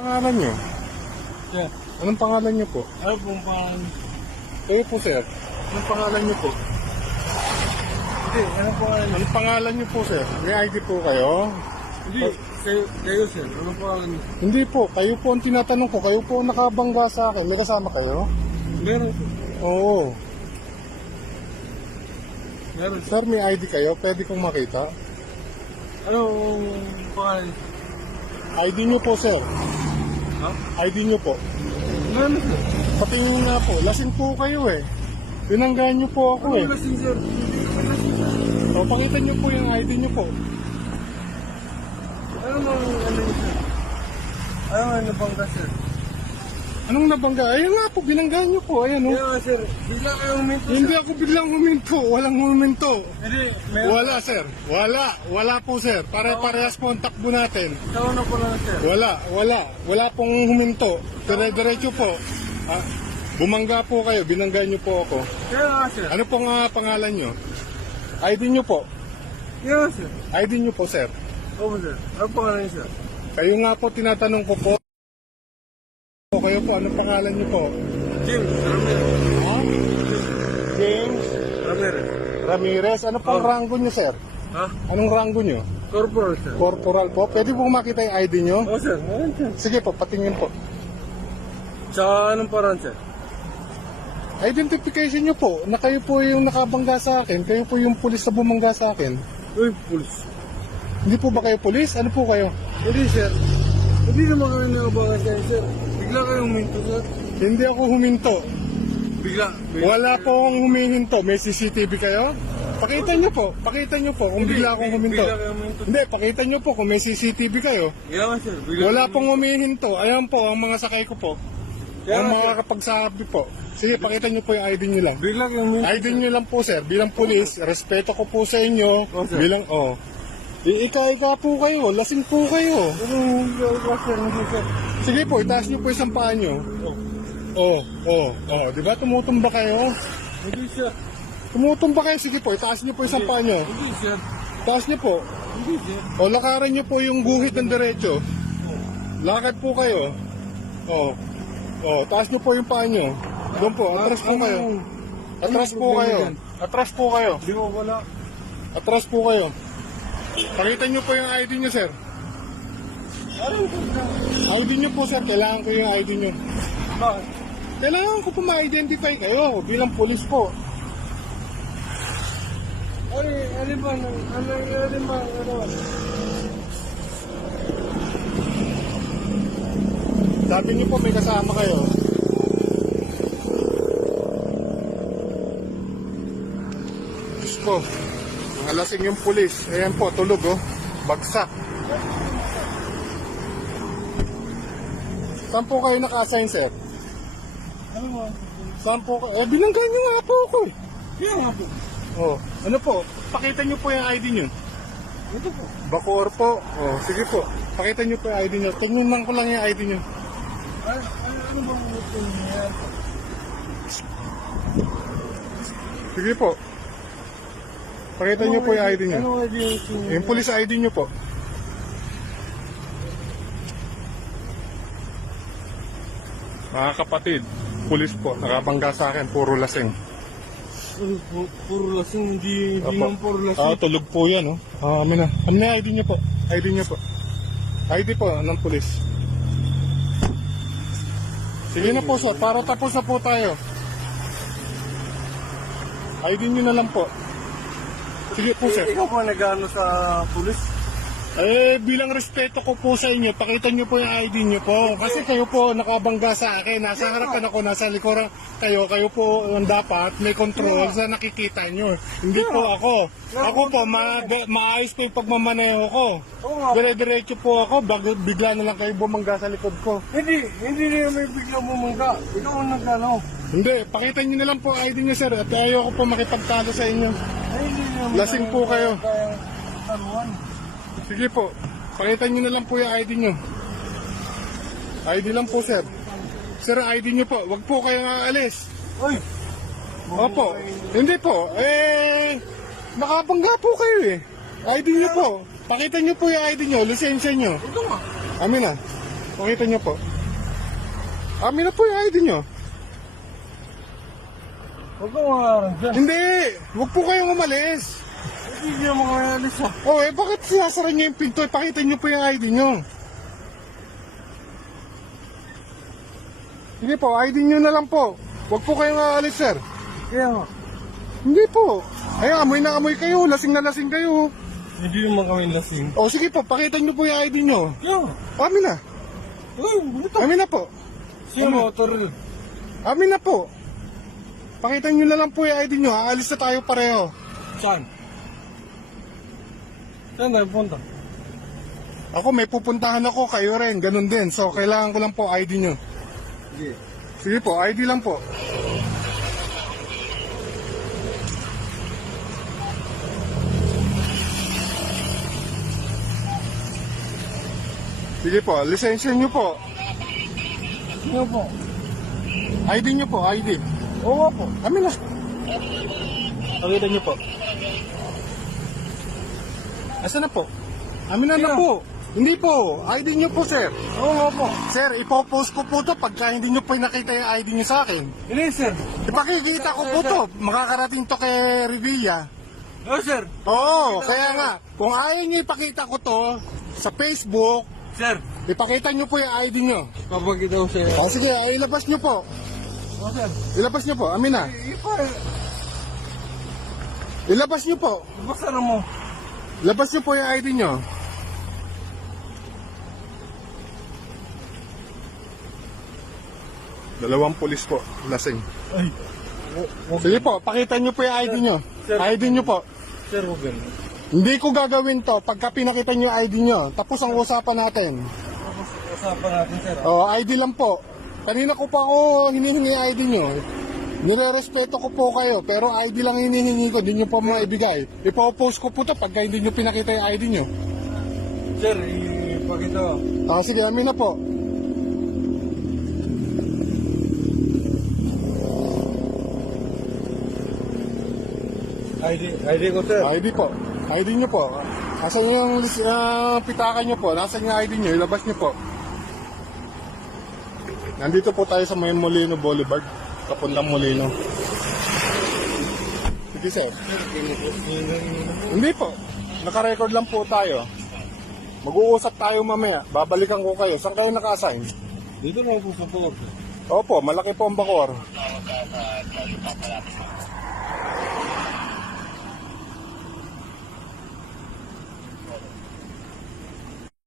Pangalan nyo? Sir, Anong pangalan nyo po? ano pong pangalan? Kayo po, sir. Anong pangalan nyo po? Hindi, ano pangalan? Anong pangalan nyo po, sir? May ID po kayo? Hindi, kayo sir, ano pangalan? Hindi po. Kayo po ang tinatanong ko. Kayo po ang nakabangga sa akin. May kasama kayo? Meron sir. Oo. Meron sir. Sir, may ID kayo? Pwede kong makita? Anong pangalan? ID nyo po, sir. Ha? ID nyo po. Meron sir. Patingin nga po. Lasing po kayo eh. Tinanggahan nyo po ako eh. Ano lasing sir? Hindi kami lasing sir. O, pakita nyo po yung ID nyo po. Ano mang ano yun sir? Ano ano bang ka sir? Anong nabangga? Ayun nga po, binanggahan nyo po. Ayan o. Kaya nga sir, bigla kayong minto sir. Hindi ako biglang huminto. Walang huminto. Hindi, meron. Wala, sir. Wala po, sir. Pare-parehas po ang takbo natin. Ikaw na pala sir. Wala pong huminto. Dire-diretso po. Ah, bumangga po kayo. Binangga nyo po ako. Kaya nga sir. Ano pong pangalan nyo? ID nyo po. Kaya nga sir. ID nyo po, sir. Oo sir. Ano pangalan niyo sir? Kayo nga po, tinatanong ko po. Kayo po, ano pangalan nyo po? James Ramirez. Ha? James Ramirez. Ramirez. Ano pong ranggo nyo, sir? Ha? Anong ranggo nyo? Corporal sir. Corporal po. Pwede po makita yung ID nyo? Oo sir, meron sir. Sige po, patingin po. Sa anong parang sir? Identification nyo po, na kayo po yung nakabangga sa akin, kayo po yung pulis na bumangga sa akin. Uy, pulis. Hindi po ba kayo pulis? Ano po kayo? Hindi sir. Hindi naman kami nakabangan kayo sir. Bigla kayong minto sir. Hindi ako huminto. Bigla. Wala po akong humihinto. May CCTV kayo? Pakita nyo po. Pakita nyo po kung bigla akong huminto. Bigla kayong minto. Hindi, pakita nyo po kung may CCTV kayo. Kaya nga sir. Bigla Wala kayong pong humihinto. Ayan po ang mga sakay ko po. Kaya Ang nga, mga kapagsabi po. Sige, pakita nyo po yung ID nyo lang. Bigla kayong minto. ID nyo lang po, sir. Bilang pulis, respeto ko po sa inyo. Oh, sir. Bilang, Iika-ika po kayo. Lasing po kayo. Hindi ako sir. Hindi sir. Sige po, itaas nyo po isang paa nyo. Di ba tumutumba kayo? Hindi sir. Tumutumba kayo, sige po, itaas nyo po isang paa nyo. Hindi sir. Taas nyo po. Hindi sir. Lakaran nyo po yung guhit ng diretso. Lakad po kayo. Taas nyo po yung paa nyo. Doon po, atras po kayo. Atras po kayo. Atras po kayo. Di ko wala. Atras po kayo. Pakita nyo po yung ID nyo, sir. Anong ganda? ID nyo po, sir. Kailangan ko yung ID nyo. Bakit? Kailangan ko po ma-identify kayo bilang pulis po. Ano ba? Sabi niyo po may kasama kayo. Diyos ko, mga lasing yung pulis. Ayan po, tulog oh. Bagsak. Saan po kayo naka-assign, sir? Ano mo? Saan po kayo? Binanggan niyo nga po ako eh. Kaya nga po. Ano po? Pakita niyo po yung ID niyo. Ito po. Bacoor po. Sige po. Pakita niyo po yung ID niyo. Tingnan ko lang yung ID niyo. Ano bang gusto niya? Sige po. Pakita niyo po yung ID niyo. Ano ID yung gusto niya? Yung police ID niyo po. Mga kapatid, pulis po, nakabangga sa akin, puro lasing. Puro lasing, hindi Opo. naman puro lasing. Tulog po yan, oh. Amin na. Ano na yung ID niyo po? ID niyo po. ID po, ng pulis. Sige na po, sir. Para tapos na po tayo. ID niyo na lang po. Sige po, sir. Ikaw po nag-ano sa pulis? Bilang respeto ko po sa inyo, pakita nyo po yung ID nyo po. Kasi kayo po nakabangga sa akin. Nasa harapan ako, nasa likuran kayo. Kayo po ang dapat may control sa nakikita nyo. Hindi po ako. Ako po, maayos po yung pagmamaneho ko. Oo nga. Dire-diretso po ako, bigla na lang kayo bumangga sa likod ko. Hindi na may biglang bumangga. Ikaw ang nag-ano. Hindi, pakita nyo na lang po ID nyo, sir. At ayoko po makipagtalo sa inyo. Ay, hindi naman. Lasing po kayo. Taruhan. Sige po, pakita nyo na lang po yung ID nyo. ID lang po, sir. Sir, ID nyo po. Huwag po kayong aalis. Uy! Opo. Hindi po. Nakabangga po kayo eh. ID nyo po. Pakita nyo po yung ID nyo, lisensya nyo. Ito nga. Amin na. Pakita nyo po. Amin na po yung ID nyo. Huwag kang makarang dyan. Hindi! Huwag po kayong umalis. Hindi niya makakalis ha. Oh, bakit sinasara nyo yung pinto? Pakita nyo po yung ID nyo. Sige po, ID nyo na lang po. Huwag po kayong aalis, sir. Kaya nga. Hindi po. Ay, amoy na amoy kayo. Lasing na lasing kayo. Hindi naman kami lasing. O sige po, pakita nyo po yung ID nyo. Kaya nga. Amin na. Uy, ito. Amin na po. Siya motor. Amin na po. Pakita nyo na lang po yung ID nyo. Aalis na tayo pareho. Saan? Saan tayo punta? Ako, may pupuntahan ako. Kayo rin. Ganun din. So, kailangan ko lang po ID nyo. Sige. Sige po, ID lang po. Sige po, lisensya nyo po. Sino po? ID nyo po, ID. Oo nga po. Amin na. Pakita nyo po. Asa na po? Amin na Sino? po. Hindi po, ID nyo po, sir. Oo nga po. Sir, ipopost ko po to pagka hindi nyo po nakita yung ID nyo sa akin. Hindi sir. Ipakikita ko po to. Makakarating to kay Revilla. Oo sir. Oo, kaya nga. Kung ayaw nyo ipakita ko to sa Facebook, Sir. ipakita nyo po yung ID nyo. Papakita ko sa'yo. Sige, ilabas nyo po. Oo sir. Ilabas nyo po, amin na. Ilabas nyo po. Buksan mo. Labas nyo po yung ID nyo. Dalawang pulis po, lasing. Ay. Sige po, pakita nyo po yung ID nyo. Sir. ID nyo po. Sir, huwag ganun. Hindi ko gagawin to pagka pinakita nyo yung ID nyo. Tapos ang usapan natin. Tapos usapan natin sir. ID lang po. Kanina ko pa ako hinihingi yung ID nyo. Nire-respeto ko po kayo, pero ID lang hinihingi ko, hindi nyo pa maibigay. Ipo-post ko po to pagka hindi nyo pinakita yung ID nyo. Sir, ipakita ko. Sige, amin na po. ID ko sir. ID po. ID nyo po. Asan yung pitakan nyo po? Nasaan yung ID nyo? Ilabas nyo po. Nandito po tayo sa may Molino Boulevard. Kapuntang Molino. Sige sir. Hindi po. Naka-record lang po tayo. Mag-uusap tayo mamaya. Babalikan ko kayo. Saan kayo naka-assign? Dito na po sa tulog. Opo, malaki po ang bakor.